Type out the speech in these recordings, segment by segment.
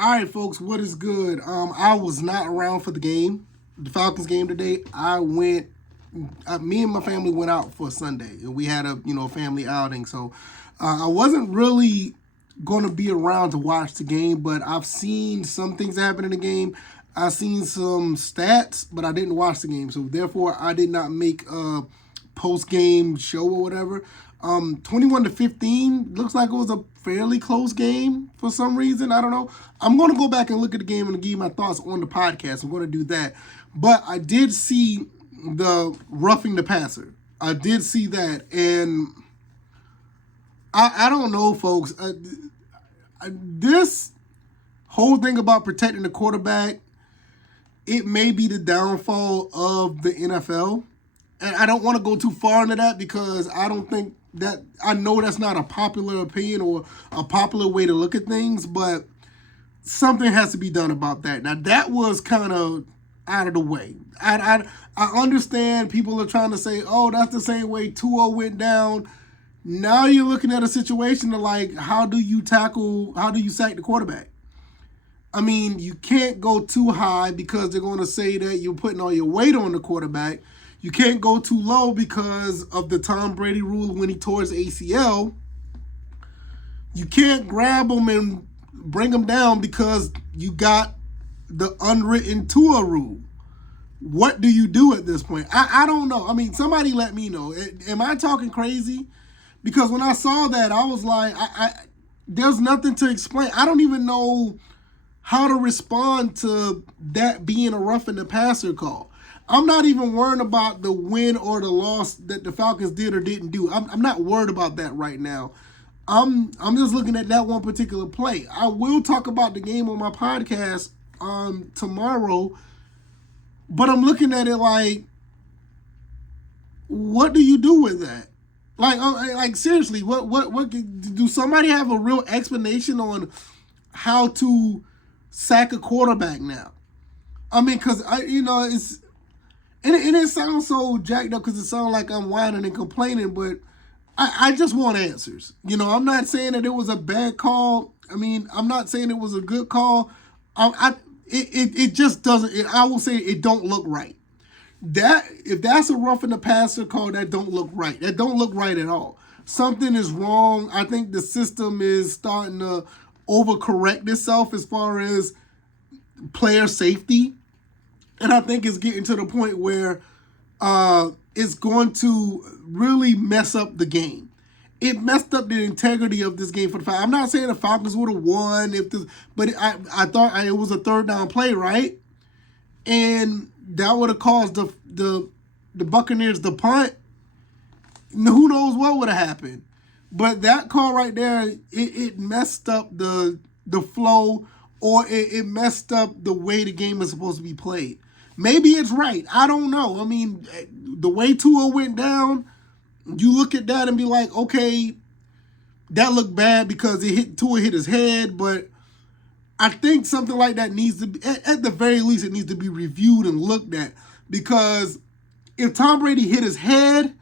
All right, folks, what is good? I was not around for the Falcons game today. Me and my family went out for Sunday, and we had a family outing. So I wasn't really going to be around to watch the game, but I've seen some things happen in the game. I've seen some stats, but I didn't watch the game, so therefore I did not make a post game show or whatever. 21-15 looks like it was a fairly close game for some reason. I don't know. I'm going to go back and look at the game and give you my thoughts on the podcast. I'm going to do that. But I did see the roughing the passer. I did see that. And I don't know, folks. This whole thing about protecting the quarterback, it may be the downfall of the NFL. And I don't want to go too far into that because I don't think that, I know that's not a popular opinion or a popular way to look at things, but something has to be done about that. Now, that was kind of out of the way. I understand people are trying to say, oh, that's the same way 2-0 went down. Now you're looking at a situation of like, how do you sack the quarterback? I mean, you can't go too high because they're going to say that you're putting all your weight on the quarterback. You can't go too low because of the Tom Brady rule when he tore his ACL. You can't grab him and bring him down because you got the unwritten Tua rule. What do you do at this point? I don't know. I mean, somebody let me know. Am I talking crazy? Because when I saw that, I was like, there's nothing to explain. I don't even know how to respond to that being a roughing the passer call. I'm not even worried about the win or the loss that the Falcons did or didn't do. I'm not worried about that right now. I'm just looking at that one particular play. I will talk about the game on my podcast tomorrow, but I'm looking at it like, what do you do with that? Like seriously, what do somebody have a real explanation on how to sack a quarterback now? I mean, because it's. And it sounds so jacked up because it sounds like I'm whining and complaining, but I just want answers. I'm not saying that it was a bad call. I mean, I'm not saying it was a good call. It just doesn't. I will say it don't look right. If that's a roughing the passer call, that don't look right. That don't look right at all. Something is wrong. I think the system is starting to overcorrect itself as far as player safety. And I think it's getting to the point where it's going to really mess up the game. It messed up the integrity of this game for the Falcons. I'm not saying the Falcons would have won, but I thought it was a third down play, right? And that would have caused the Buccaneers to punt. Who knows what would have happened? But that call right there, it messed up the flow, or it messed up the way the game is supposed to be played. Maybe it's right. I don't know. I mean, the way 2-0 went down, you look at that and be like, okay, that looked bad because Tua hit his head, but I think something like that needs to be, at the very least, it needs to be reviewed and looked at. Because if Tom Brady hit his head,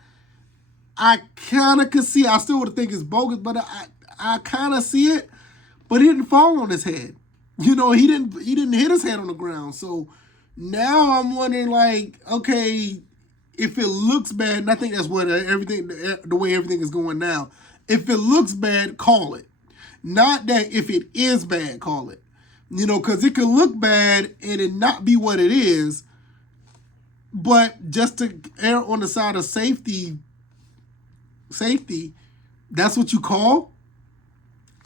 I kind of could see, I still would think it's bogus, but I kind of see it, but he didn't fall on his head. He didn't hit his head on the ground. So now I'm wondering, like, okay, if it looks bad, and I think that's what the way everything is going now. If it looks bad, call it. Not that if it is bad, call it. Because it could look bad and it not be what it is. But just to err on the side of safety, that's what you call?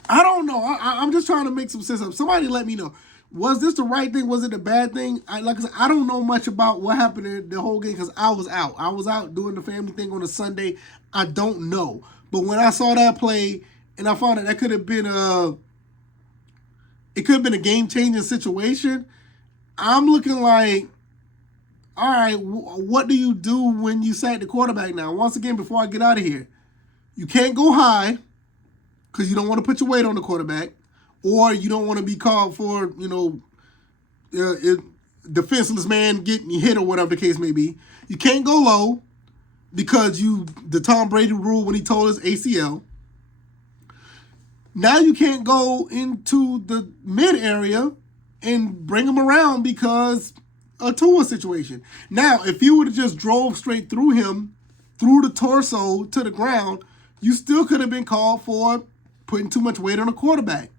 I don't know. I'm just trying to make some sense of it. Somebody let me know. Was this the right thing? Was it a bad thing? Like I said, I don't know much about what happened in the whole game because I was out. I was out doing the family thing on a Sunday. I don't know. But when I saw that play and I found that could have been a game-changing situation, I'm looking like, all right, what do you do when you sack the quarterback now? Once again, before I get out of here, you can't go high because you don't want to put your weight on the quarterback. Or you don't want to be called for, defenseless man getting hit or whatever the case may be. You can't go low because the Tom Brady rule when he tore his ACL. Now you can't go into the mid area and bring him around because a Tua situation. Now, if you would have just drove straight through him, through the torso to the ground, you still could have been called for putting too much weight on a quarterback.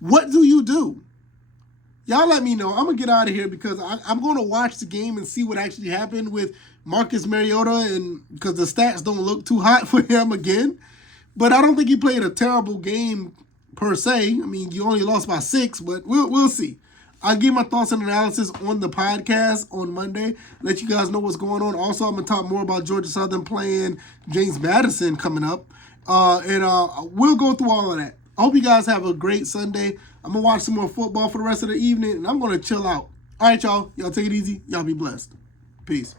What do you do? Y'all let me know. I'm going to get out of here because I'm going to watch the game and see what actually happened with Marcus Mariota, and because the stats don't look too hot for him again. But I don't think he played a terrible game per se. I mean, you only lost by 6, but we'll see. I'll give my thoughts and analysis on the podcast on Monday. Let you guys know what's going on. Also, I'm going to talk more about Georgia Southern playing James Madison coming up. And we'll go through all of that. I hope you guys have a great Sunday. I'm going to watch some more football for the rest of the evening, and I'm going to chill out. All right, y'all. Y'all take it easy. Y'all be blessed. Peace.